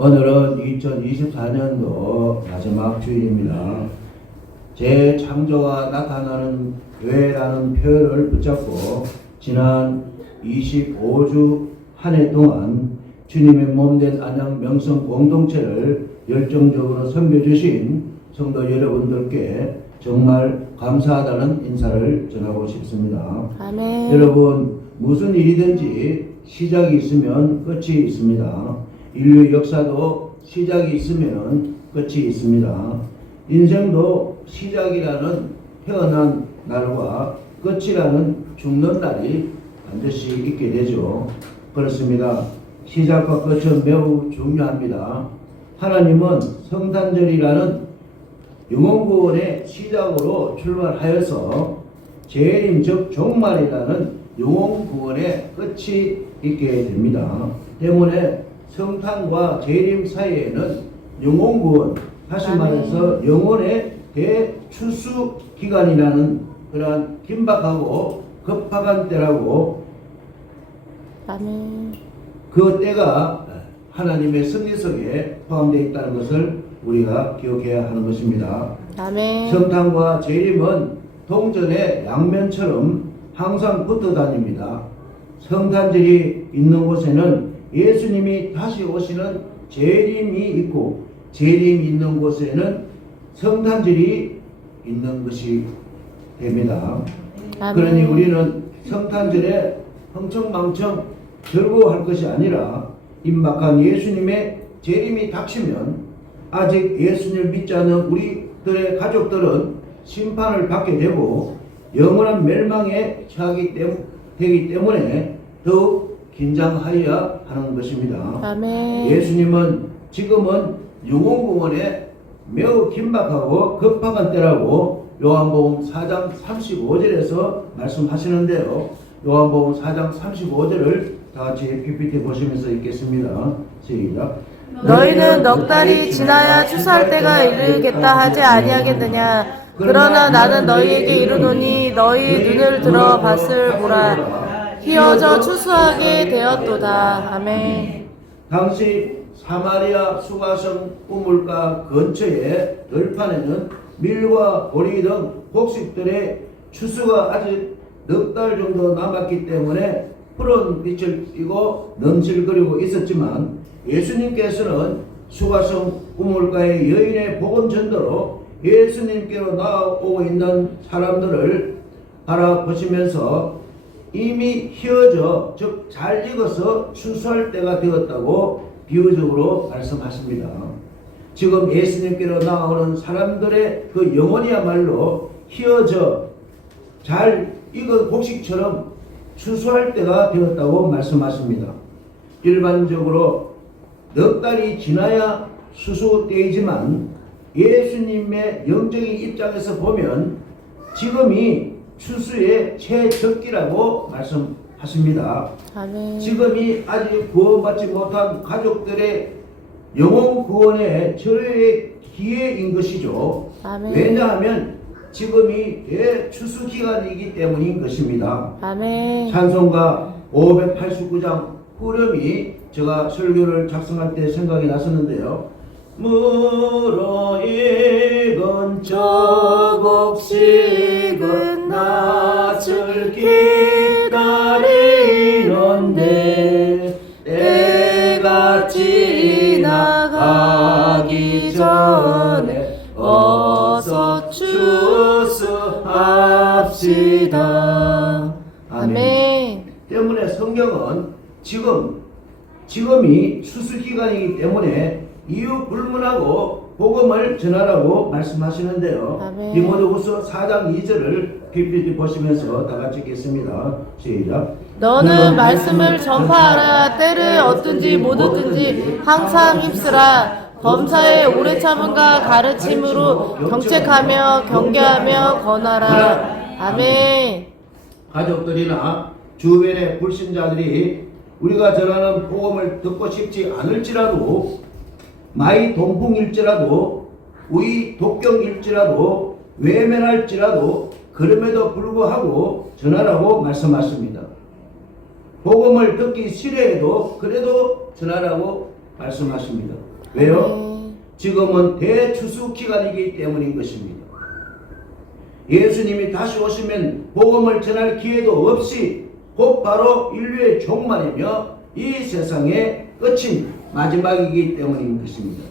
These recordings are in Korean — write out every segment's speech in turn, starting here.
오늘은 2024년도 마지막 주일입니다. 재창조가 나타나는 교회라는 표현을 붙잡고 지난 25주 한 해 동안 주님의 몸된 안양 명성 공동체를 열정적으로 섬겨주신 성도 여러분들께 정말 감사하다는 인사를 전하고 싶습니다. 아멘. 여러분, 무슨 일이든지 시작이 있으면 끝이 있습니다. 인류 역사도 시작이 있으면 끝이 있습니다. 인생도 시작이라는 태어난 날과 끝이라는 죽는 날이 반드시 있게 되죠. 그렇습니다. 시작과 끝은 매우 중요합니다. 하나님은 성탄절이라는 영혼구원의 시작으로 출발하여서 재림 즉 종말이라는 영혼구원의 끝이 있게 됩니다. 때문에 성탄과 재림 사이에는 영혼구원, 다시 말해서 영혼의 대추수 기간이라는 그러한 긴박하고 급박한 때라고, 아멘. 그 때가 하나님의 섭리석에 포함되어 있다는 것을 우리가 기억해야 하는 것입니다. 아멘. 성탄과 재림은 동전의 양면처럼 항상 붙어 다닙니다. 성탄절이 있는 곳에는 예수님이 다시 오시는 재림이 있고, 재림이 있는 곳에는 성탄절이 있는 것이 됩니다. 아멘. 그러니 우리는 성탄절에 흥청망청 즐거워할 것이 아니라 임박한 예수님의 재림이 닥치면 아직 예수님을 믿지 않는 우리들의 가족들은 심판을 받게 되고 영원한 멸망에 처하게 되기 때문에 더욱 긴장하여야 하는 것입니다. 아멘. 예수님은 지금은 영혼구원에 매우 긴박하고 급박한 때라고 요한복음 4장 35절에서 말씀하시는데요. 요한복음 4장 35절을 다 같이 PPT 보시면서 읽겠습니다. 시작. 너희는 넉 달이 지나야 추수할 때가 이르겠다 하지 아니하겠느냐. 그러나 나는 너희에게 이르노니 너희 눈을 들어 밭을 보라. 휘어져 추수하게 되었도다. 아멘. 당시 사마리아 수가성 우물가 근처의 들판에는 밀과 보리 등 곡식들의 추수가 아직 넉 달 정도 남았기 때문에 푸른 빛을 띠고 넘실거리고 있었지만 예수님께서는 수가성 우물가의 여인의 복음 전도로 예수님께로 나오고 있는 사람들을 바라보시면서 이미 휘어져 즉 잘 익어서 추수할 때가 되었다고 비유적으로 말씀하십니다. 지금 예수님께로 나오는 사람들의 그 영혼이야말로 휘어져 잘 익은 곡식처럼 추수할 때가 되었다고 말씀하십니다. 일반적으로 넉 달이 지나야 추수 때이지만 예수님의 영적인 입장에서 보면 지금이 추수의 최적기라고 말씀하십니다. 아멘. 지금이 아직 구원받지 못한 가족들의 영혼 구원의 절호의 기회인 것이죠. 아멘. 왜냐하면 지금이 대추수 기간이기 때문인 것입니다. 아멘. 찬송가 589장 후렴이 제가 설교를 작성할 때 생각이 났었는데요. 무르익은 저 곡식은 낯을 기다리는데 때가 지나가기 전에 어서 추수합시다. 아멘. 때문에 성경은 지금이 추수 기간이기 때문에 이유 불문하고 복음을 전하라고 말씀하시는데요. 아멘. 디모데후서 4장 2절을 PPT 보시면서 다 같이 읽겠습니다. 시작. 너는 말씀을 전파하라. 때를 얻든지 못 얻든지 항상 힘쓰라. 범사에 오래 참음과 가르침으로 경책하며 경계하며 권하라. 아멘. 가족들이나 주변의 불신자들이 우리가 전하는 복음을 듣고 싶지 않을지라도, 마이 동풍일지라도, 우이 독경일지라도, 외면할지라도 그럼에도 불구하고 전하라고 말씀하십니다. 복음을 듣기 싫어해도 그래도 전하라고 말씀하십니다. 왜요? 지금은 대추수 기간이기 때문인 것입니다. 예수님이 다시 오시면 복음을 전할 기회도 없이 곧바로 인류의 종말이며 이 세상의 끝인 마지막이기 때문인 것입니다.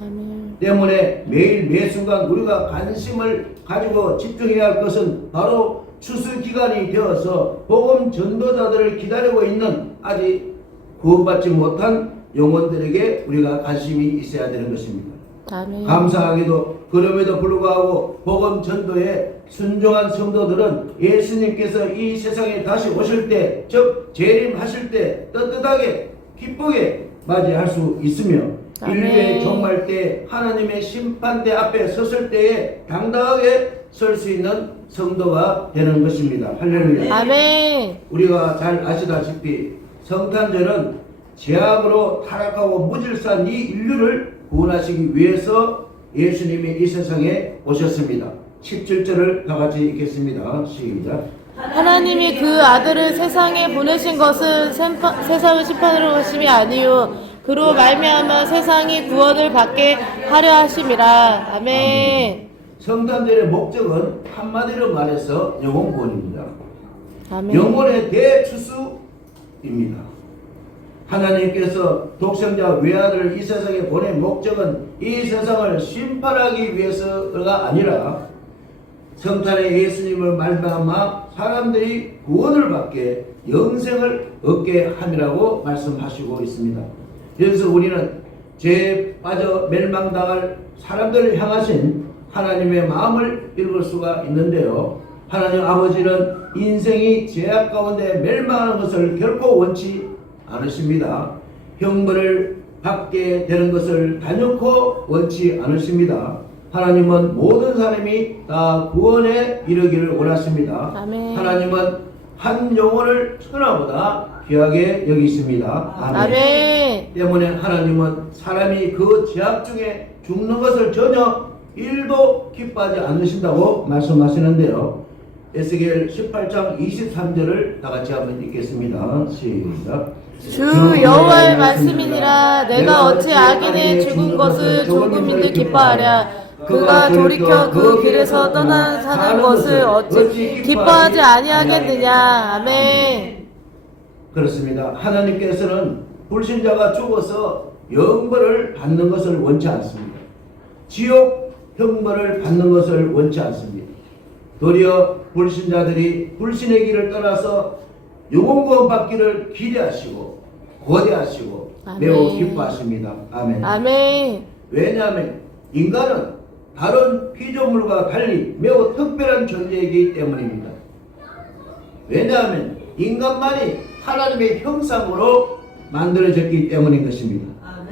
아멘. 때문에 매일 매순간 우리가 관심을 가지고 집중해야 할 것은 바로 추수 기간이 되어서 복음 전도자들을 기다리고 있는 아직 구원받지 못한 영혼들에게 우리가 관심이 있어야 되는 것입니다. 아멘. 감사하게도 그럼에도 불구하고 복음 전도에 순종한 성도들은 예수님께서 이 세상에 다시 오실 때, 즉 재림하실 때 떳떳하게 기쁘게 맞이할 수 있으며 아멘. 인류의 종말 때 하나님의 심판대 앞에 섰을 때에 당당하게 설 수 있는 성도가 되는 것입니다. 할렐루야. 아멘. 우리가 잘 아시다시피 성탄절은 죄악으로 타락하고 무질서한 이 인류를 구원하시기 위해서 예수님이 이 세상에 오셨습니다. 17절을 다 같이 읽겠습니다. 시작. 하나님이 그 아들을 세상에 보내신 것은 세상을 심판으로 하심이 아니요 그로 말미암아 세상이 구원을 받게 하려 하심이라. 아멘. 성탄절의 목적은 한마디로 말해서 영혼 구원입니다. 아멘. 영혼의 대추수입니다. 하나님께서 독생자 외아들을 이 세상에 보낸 목적은 이 세상을 심판하기 위해서가 아니라 성탄의 예수님을 말미암아 사람들이 구원을 받게 영생을 얻게 함이라고 말씀하시고 있습니다. 여기서 우리는 죄에 빠져 멸망당할 사람들을 향하신 하나님의 마음을 읽을 수가 있는데요. 하나님 아버지는 인생이 죄악 가운데 멸망하는 것을 결코 원치 않으십니다. 형벌을 받게 되는 것을 단연코 원치 않으십니다. 하나님은 모든 사람이 다 구원에 이르기를 원하십니다. 아멘. 하나님은 한 영혼을 천하보다 귀하게 여기십니다. 아멘. 아멘. 때문에 하나님은 사람이 그 죄악 중에 죽는 것을 전혀 일도 기뻐하지 않으신다고 말씀하시는데요. 에스겔 18장 23절을 다 같이 한번 읽겠습니다. 시작. 주 여호와의 말씀이니라. 내가 어찌 악인의 죽은 것을 조금인들 기뻐하랴. 그가 돌이켜 그 길에서 떠나 사는 것을 어찌 기뻐하지 아니하겠느냐. 아멘. 그렇습니다. 하나님께서는 불신자가 죽어서 영벌을 받는 것을 원치 않습니다. 지옥 형벌을 받는 것을 원치 않습니다. 도리어 불신자들이 불신의 길을 떠나서 영혼 구원 받기를 기대하시고 고대하시고 아멘. 매우 기뻐하십니다. 아멘. 아멘. 왜냐하면 인간은 다른 피조물과 달리 매우 특별한 존재이기 때문입니다. 왜냐하면 인간만이 하나님의 형상으로 만들어졌기 때문인 것입니다.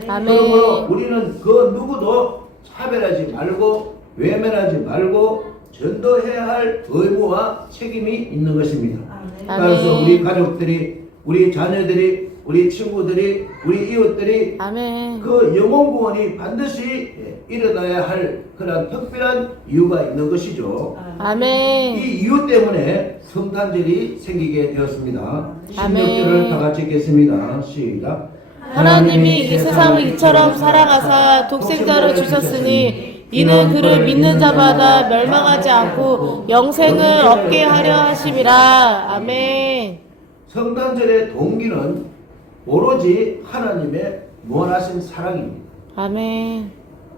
아멘. 그러므로 우리는 그 누구도 차별하지 말고 외면하지 말고 전도해야 할 의무와 책임이 있는 것입니다. 그래서 우리 가족들이, 우리 자녀들이, 우리 친구들이, 우리 이웃들이 아멘. 그 영혼 구원이 반드시 일어나야 할 그런 특별한 이유가 있는 것이죠. 아멘. 이 이유 때문에 성탄절이 생기게 되었습니다. 아멘. 16절을 다 같이 읽겠습니다. 시작. 하나님이 이 세상을 이처럼 사랑하사 독생자를 주셨으니 이는 그를 믿는 자마다 멸망하지 않고 영생을 얻게 하려 하심이라. 아멘. 성탄절의 동기는 오로지 하나님의 무한하신 사랑입니다. 아멘.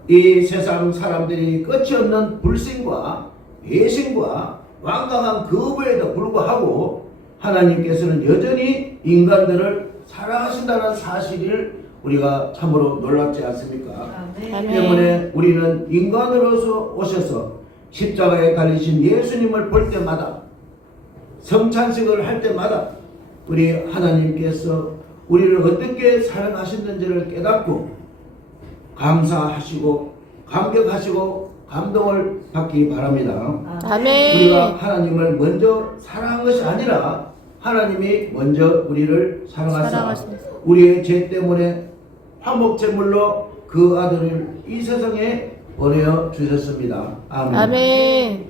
이 세상 사람들이 끝이 없는 불신과 배신과 완강한 거부에도 불구하고 하나님께서는 여전히 인간들을 사랑하신다는 사실을 우리가 참으로 놀랍지 않습니까? 아멘. 때문에 우리는 인간으로서 오셔서 십자가에 달리신 예수님을 볼 때마다 성찬식을 할 때마다 우리 하나님께서 우리를 어떻게 사랑하셨는지를 깨닫고 감사하시고 감격하시고 감동을 받기 바랍니다. 아멘. 우리가 하나님을 먼저 사랑한 것이 아니라 하나님이 먼저 우리를 사랑하사 사랑하십니다. 우리의 죄 때문에 화목제물로 그 아들을 이 세상에 보내어 주셨습니다. 아멘. 아멘.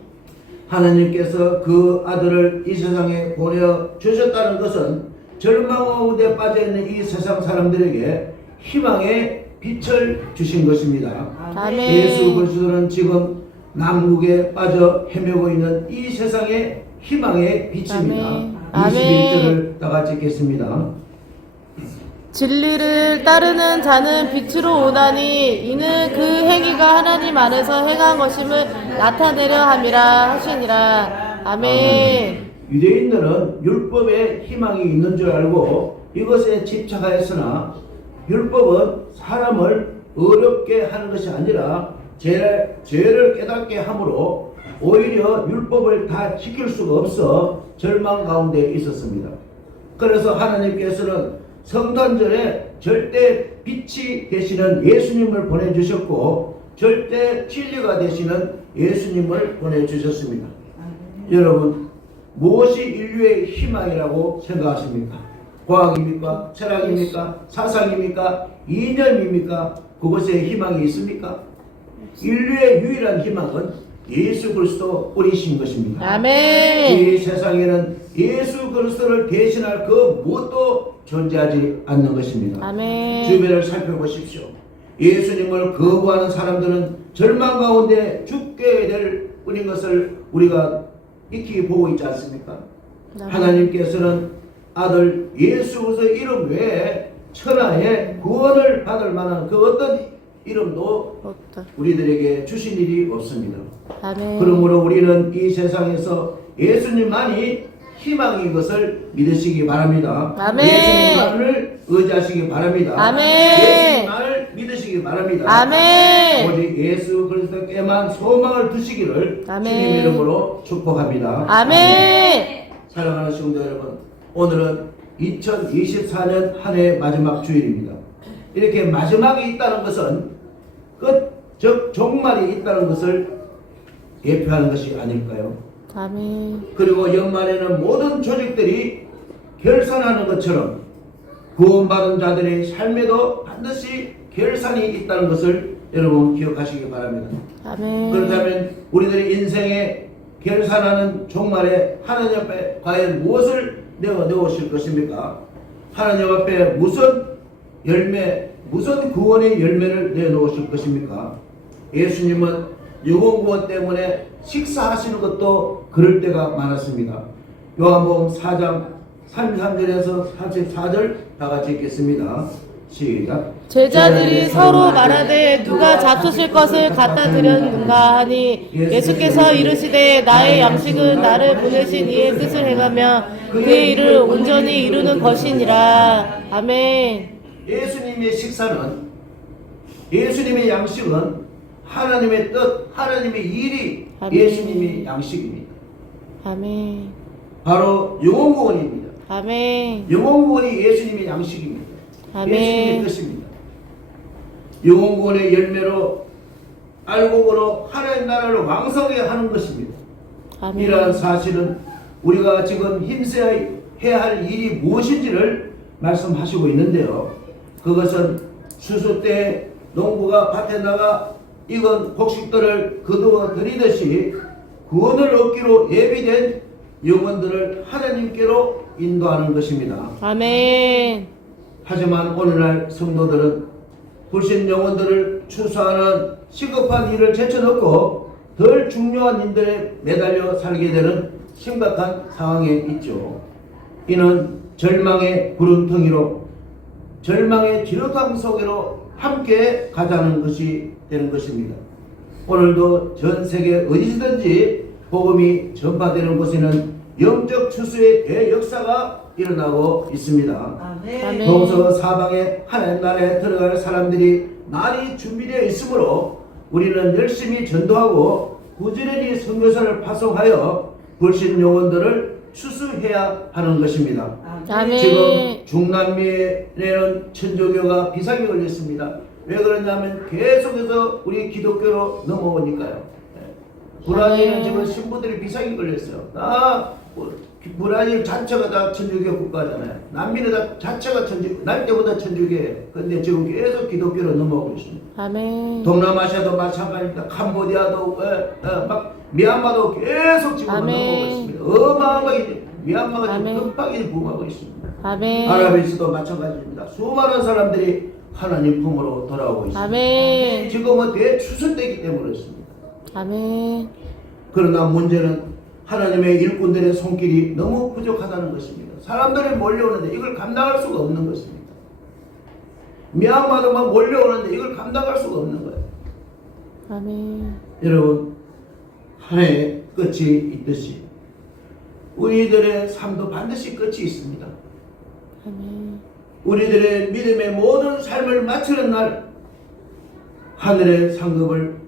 하나님께서 그 아들을 이 세상에 보내어 주셨다는 것은 절망 가운데 빠져있는 이 세상 사람들에게 희망의 빛을 주신 것입니다. 아멘. 예수 그리스도는 지금 남국에 빠져 헤매고 있는 이 세상의 희망의 빛입니다. 아멘. 21절을 다 같이 읽겠습니다. 진리를 따르는 자는 빛으로 오나니 이는 그 행위가 하나님 안에서 행한 것임을 나타내려 함이라 하시니라. 아멘. 유대인들은 율법에 희망이 있는 줄 알고 이것에 집착하였으나 율법은 사람을 어렵게 하는 것이 아니라 죄를 깨닫게 하므로 오히려 율법을 다 지킬 수가 없어 절망 가운데 있었습니다. 그래서 하나님께서는 성탄절에 절대 빛이 되시는 예수님을 보내주셨고 절대 진리가 되시는 예수님을 보내주셨습니다. 여러분, 무엇이 인류의 희망이라고 생각하십니까? 과학입니까? 철학입니까? 사상입니까? 이념입니까? 그것에 희망이 있습니까? 인류의 유일한 희망은 예수 그리스도 뿌리신 것입니다. 아멘. 이 세상에는 예수 그리스도를 대신할 그 무엇도 존재하지 않는 것입니다. 아멘. 주변을 살펴보십시오. 예수님을 거부하는 사람들은 절망 가운데 죽게 될 뿐인 것을 우리가 익히 보고 있지 않습니까? 하나님께서는 아들 예수 그리스도의 이름 외에 천하에 구원을 받을 만한 그 어떤 이름도 우리들에게 주신 일이 없습니다. 아멘. 그러므로 우리는 이 세상에서 예수님만이 희망인 것을 믿으시기 바랍니다. 아멘. 예수님만을 의지하시기 바랍니다. 아멘. 예수님만을 믿으시기 바랍니다. 아멘. 오직 예수 그리스도께만 소망을 두시기를 아멘. 주님 이름으로 축복합니다. 아멘. 사랑하는 성도 여러분, 오늘은 2024년 한 해 마지막 주일입니다. 이렇게 마지막이 있다는 것은 끝, 즉 종말이 있다는 것을 예표하는 것이 아닐까요? 아멘. 그리고 연말에는 모든 조직들이 결산하는 것처럼 구원받은 자들의 삶에도 반드시 결산이 있다는 것을 여러분 기억하시기 바랍니다. 아멘. 그렇다면 우리들의 인생에 결산하는 종말에 하나님 앞에 과연 무엇을 내어놓으실 것입니까? 하나님 앞에 무슨 열매, 무슨 구원의 열매를 내놓으실 것입니까? 예수님은 영혼구원 때문에 식사하시는 것도 그럴 때가 많았습니다. 요한복음 4장 33절에서 34절 다 같이 읽겠습니다. 시작. 제자들이 서로 말하되 누가 잡수실 것을 갖다 드렸는가 하니 예수께서 이르시되 나의 양식은 나를 보내신 이의 뜻을 행하며 그의 일을 온전히 이루는 것이니라. 아멘. 예수님의 식사는, 예수님의 양식은 하나님의 뜻, 하나님의 일이 아멘. 예수님의 양식입니다. 아멘. 바로 영혼구원입니다. 아멘. 영혼구원이 예수님의 양식입니다. 아멘. 예수님의 뜻입니다. 영혼구원의 열매로 알곡으로 하나님 나라를 왕성하게 하는 것입니다. 아멘. 이러한 사실은 우리가 지금 힘써야 해야 할 일이 무엇인지를 말씀하시고 있는데요. 그것은 추수 때 농부가 밭에 나가 익은 곡식들을 거두어 들이듯이 구원을 얻기로 예비된 영혼들을 하나님께로 인도하는 것입니다. 아멘. 하지만 오늘날 성도들은 불신 영혼들을 추수하는 시급한 일을 제쳐놓고 덜 중요한 일들에 매달려 살게 되는 심각한 상황에 있죠. 이는 절망의 구름텅이로, 절망의 지루함 속으로 함께 가자는 것이 되는 것입니다. 오늘도 전 세계 어디든지 복음이 전파되는 곳에는 영적 추수의 대역사가 일어나고 있습니다. 아멘. 동서 사방에 하나님 나라에 들어갈 사람들이 많이 준비되어 있으므로 우리는 열심히 전도하고 부지런히 선교사를 파송하여 불신 영혼들을 추수해야 하는 것입니다. 아멘. 지금 중남미에는 천주교가 비상이 걸렸습니다. 왜 그러냐면 계속해서 우리 기독교로 넘어오니까요. 브라질은 아멘. 지금 신부들이 비상이 걸렸어요. 브라질 자체가 다 천주교 국가잖아요. 남미는 다 자체가 날 때보다 천주교예요. 근데 지금 계속 기독교로 넘어오고 있습니다. 아멘. 동남아시아도 마찬가지입니다. 캄보디아도 막 미얀마도 계속 지금 아멘. 넘어오고 있습니다. 어마어마하게 미얀마가 지금 아멘. 급하게 부흥하고 있습니다. 아멘. 아랍에서도 마찬가지입니다. 수많은 사람들이 하나님 품으로 돌아오고 있습니다. 아멘. 지금은 대추수 때이기 때문에 그렇습니다. 아멘. 그러나 문제는 하나님의 일꾼들의 손길이 너무 부족하다는 것입니다. 사람들이 몰려오는데 이걸 감당할 수가 없는 것입니다. 미얀마도 막 몰려오는데 이걸 감당할 수가 없는 거예요. 아멘. 여러분, 한 해의 끝이 있듯이 우리들의 삶도 반드시 끝이 있습니다. 아멘. 우리들의 믿음의 모든 삶을 마치는 날 하늘의 상급을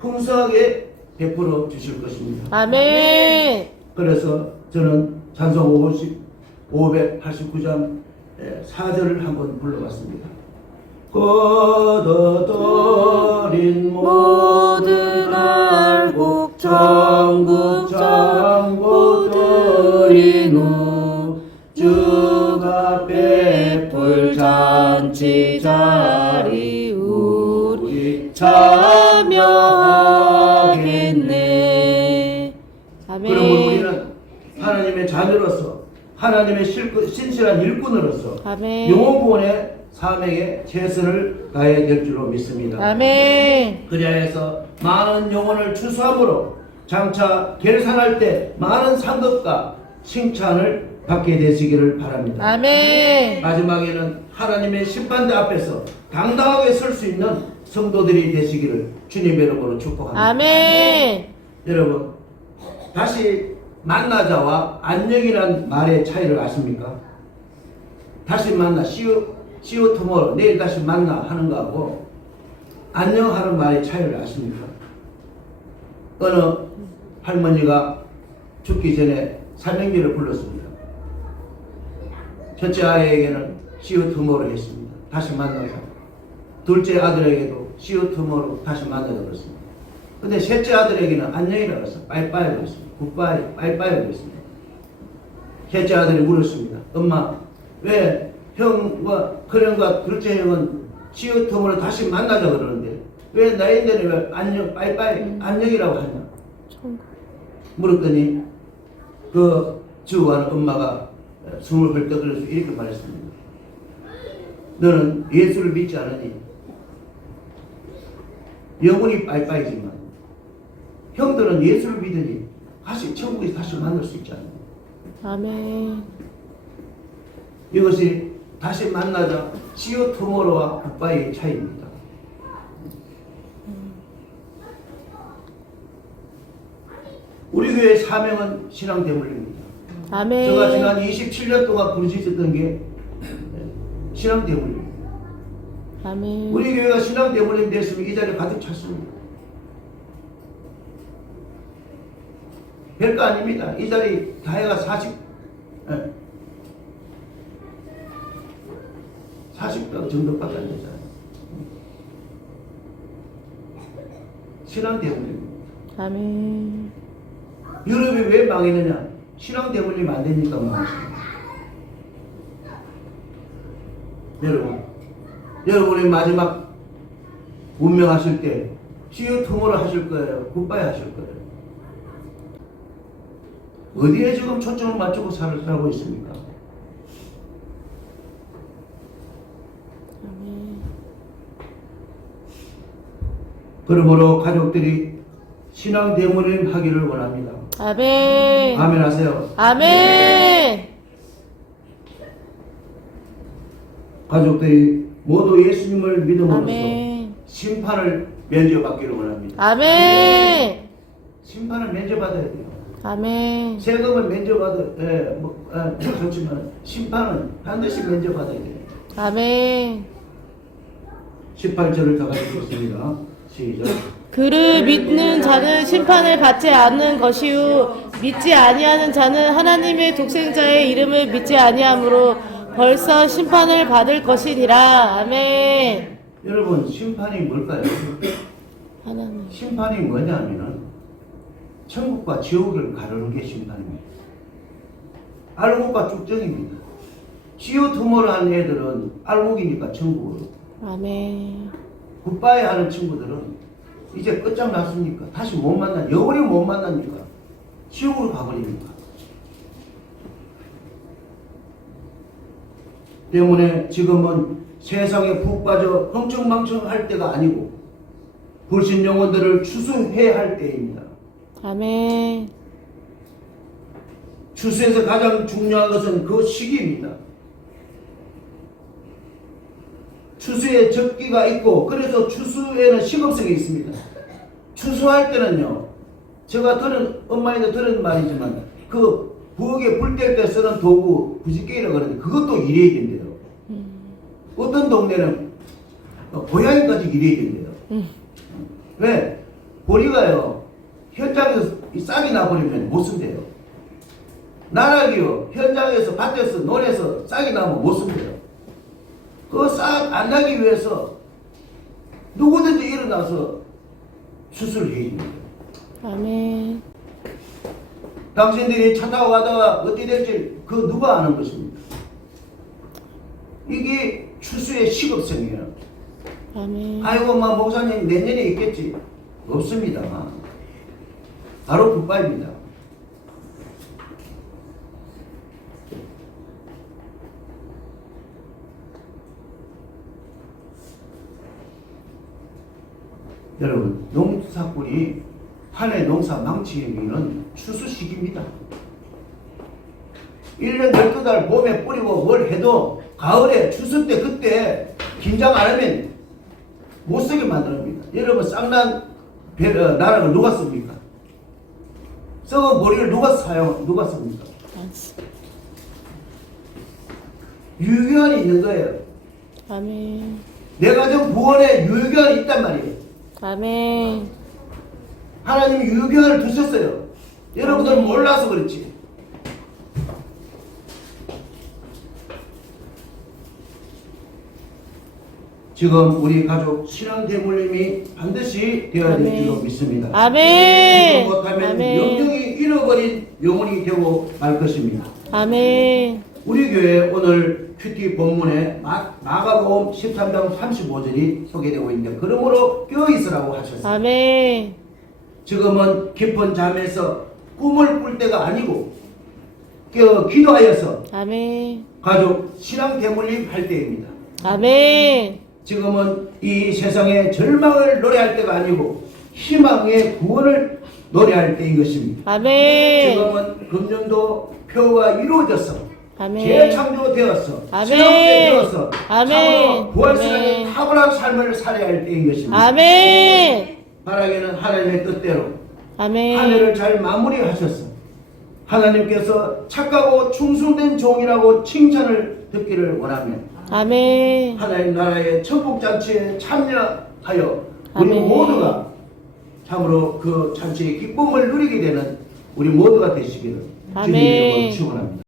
풍성하게 베풀어 주실 것입니다. 아멘. 그래서 저는 찬송 589장 4절을 한번 불러봤습니다. 거둬들인 모든 알곡 전국 장고들인 후 주가 베풀 잔치 자리 우리 참여하겠네. 아멘. 그러므로 우리는 하나님의 자녀로서 하나님의 신실한 일꾼으로서 아멘. 영혼 구원의 사명에 최선을 다해야 될 줄로 믿습니다. 아멘. 그리하여서 많은 영혼을 추수함으로 장차 결산할 때 많은 상급과 칭찬을 받게 되시기를 바랍니다. 아멘. 마지막에는 하나님의 심판대 앞에서 당당하게 설 수 있는 성도들이 되시기를 주님의 이름으로 축복합니다. 아멘. 여러분, 다시 만나자와 안녕이란 말의 차이를 아십니까? 다시 만나, see you tomorrow, 내일 다시 만나 하는 거하고 안녕하는 말의 차이를 아십니까? 어느 할머니가 죽기 전에 삼형제를 불렀습니다. 첫째 아이에게는 see you tomorrow 했습니다. 다시 만나자. 둘째 아들에게도 see you tomorrow 다시 만나자 그랬습니다. 근데 셋째 아들에게는 안녕이라고 했어요. 빠이빠이 그랬습니다. 굿바이, 빠이빠이 그랬습니다. 셋째 아들이 물었습니다. 엄마, 왜 형과 큰형과 둘째 형은 see you tomorrow 다시 만나자 그러는데 왜 나인데는 왜 안녕, 빠이빠이, 안녕이라고 하냐? 물었더니 그 주와는 엄마가 숨을 헐떡 흘려서 이렇게 말했습니다. 너는 예수를 믿지 않으니 영혼이 빠이빠이지만 형들은 예수를 믿으니 다시 천국에서 다시 만날 수 있지 않느냐. 아멘. 이것이 다시 만나자 시오 투모로와 굿바이의 차이입니다. 우리 교회의 사명은 신앙 대물림입니다. 아멘. 제가 지난 27년 동안 부르짖었던 게 신앙 대물림. 아멘. 우리 교회가 신앙 대물림 됐으면 이 자리에 가득 찼습니다. 별거 아닙니다. 이 자리 다해가 40명 정도밖에 안 되잖아요. 신앙 대물림입니다. 아멘. 유럽이 왜 망했느냐? 신앙 대물림 안 되니까 망했습니다. 여러분의 마지막 운명하실 때 시유 투모를 하실 거예요? 굿바이 하실 거예요? 어디에 지금 초점을 맞추고 살고 있습니까? 아멘. 그러므로 가족들이 신앙 대물림 하기를 원합니다. 아멘. 아멘 하세요. 아멘. 가족들이 모두 예수님을 믿음으로써 아멘. 심판을 면제받기를 원합니다. 아멘. 심판을 면제받아야 돼요. 아멘. 세금은 좋지만 심판은 반드시 면제받아야 돼요. 아멘. 18절을 더 가지겠습니다. 시작. 그를 믿는 자는 심판을 받지 않는 것이요 믿지 아니하는 자는 하나님의 독생자의 이름을 믿지 아니하므로 벌써 심판을 받을 것이니라. 아멘. 여러분, 심판이 뭘까요? 하나님. 심판이 뭐냐면은 천국과 지옥을 가르는 게 심판입니다. 알곡과 쭉정입니다. 지옥 투모를 하는 애들은 알곡이니까 천국으로, 아멘. 굿바이 하는 친구들은 이제 끝장났으니까 다시 못 만나, 영원히 못 만나니까 지옥으로 가버립니다. 때문에 지금은 세상에 푹 빠져 흥청망청할 때가 아니고 불신 영혼들을 추수해야 할 때입니다. 아멘. 추수에서 가장 중요한 것은 그 시기입니다. 추수에 적기가 있고 그래서 추수에는 시급성이 있습니다. 추수할 때는요, 제가 엄마에도 들은 말이지만 그 부엌에 불 뗄 때 쓰는 도구 부싯개이라고 그러는데 그것도 일해야 된대요. 어떤 동네는 고양이까지 일해야 된대요. 왜? 보리가요 현장에서 싹이 나버리면 못 쓴대요. 나락이요 현장에서 밭에서 논에서 싹이 나면 못 쓴대요. 그 싹 안 나기 위해서 누구든지 일어나서 수술을 해야 됩니다. 아멘. 당신들이 차 타고 가다가 어떻게 될지 그 누가 아는 것입니까? 이게 추수의 시급성이에요. 아멘. 아이고 목사님 내년에 있겠지. 없습니다. 바로 굿바입니다. 여러분, 농사꾼이 한 해 농사 망치기는 추수 시기입니다. 1년 12달 봄에 뿌리고 뭘 해도 가을에 추수 때 그때 긴장 안 하면 못 쓰게 만듭니다. 여러분, 쌍난 나락을 누가 씁니까? 썩은 보리를 누가 씁니까? 유교안이 있는 거예요. 아멘. 내 가정 구원에 유교안이 있단 말이에요. 아멘. 하나님이 유교안을 두셨어요. 여러분들은 몰라서 그렇지. 지금 우리 가족 신앙 대물림이 반드시 되어야 될 아멘. 줄로 믿습니다. 아멘. 그렇지 못하면 아멘. 영영이 잃어버린 영혼이 되고 말 것입니다. 아멘. 우리 교회 오늘 큐티 본문에 마가복음 13장 35절이 소개되고 있는데 그러므로 깨어있으라고 하셨어요. 아멘. 지금은 깊은 잠에서 꿈을 꿀 때가 아니고 기도하여서 아멘. 가족 신앙 대물림 할 때입니다. 아멘. 지금은 이 세상의 절망을 노래할 때가 아니고 희망의 구원을 노래할 때인 것입니다. 아멘. 지금은 금년도 표가 이루어져서 아멘. 재창조되어서 아멘. 신앙되어서 아멘. 참으로 부활신앙의 아멘. 탁월한 삶을 살아야 할 때인 것입니다. 아멘. 바라기는 하나님의 뜻대로 아멘. 한 해를 잘 마무리하셔서 하나님께서 착하고 충성된 종이라고 칭찬을 듣기를 원하며 아멘. 하나님 나라의 천국잔치에 참여하여 우리 아멘. 모두가 참으로 그 잔치의 기쁨을 누리게 되는 우리 모두가 되시기를 아멘. 주님의 이름으로 축원합니다.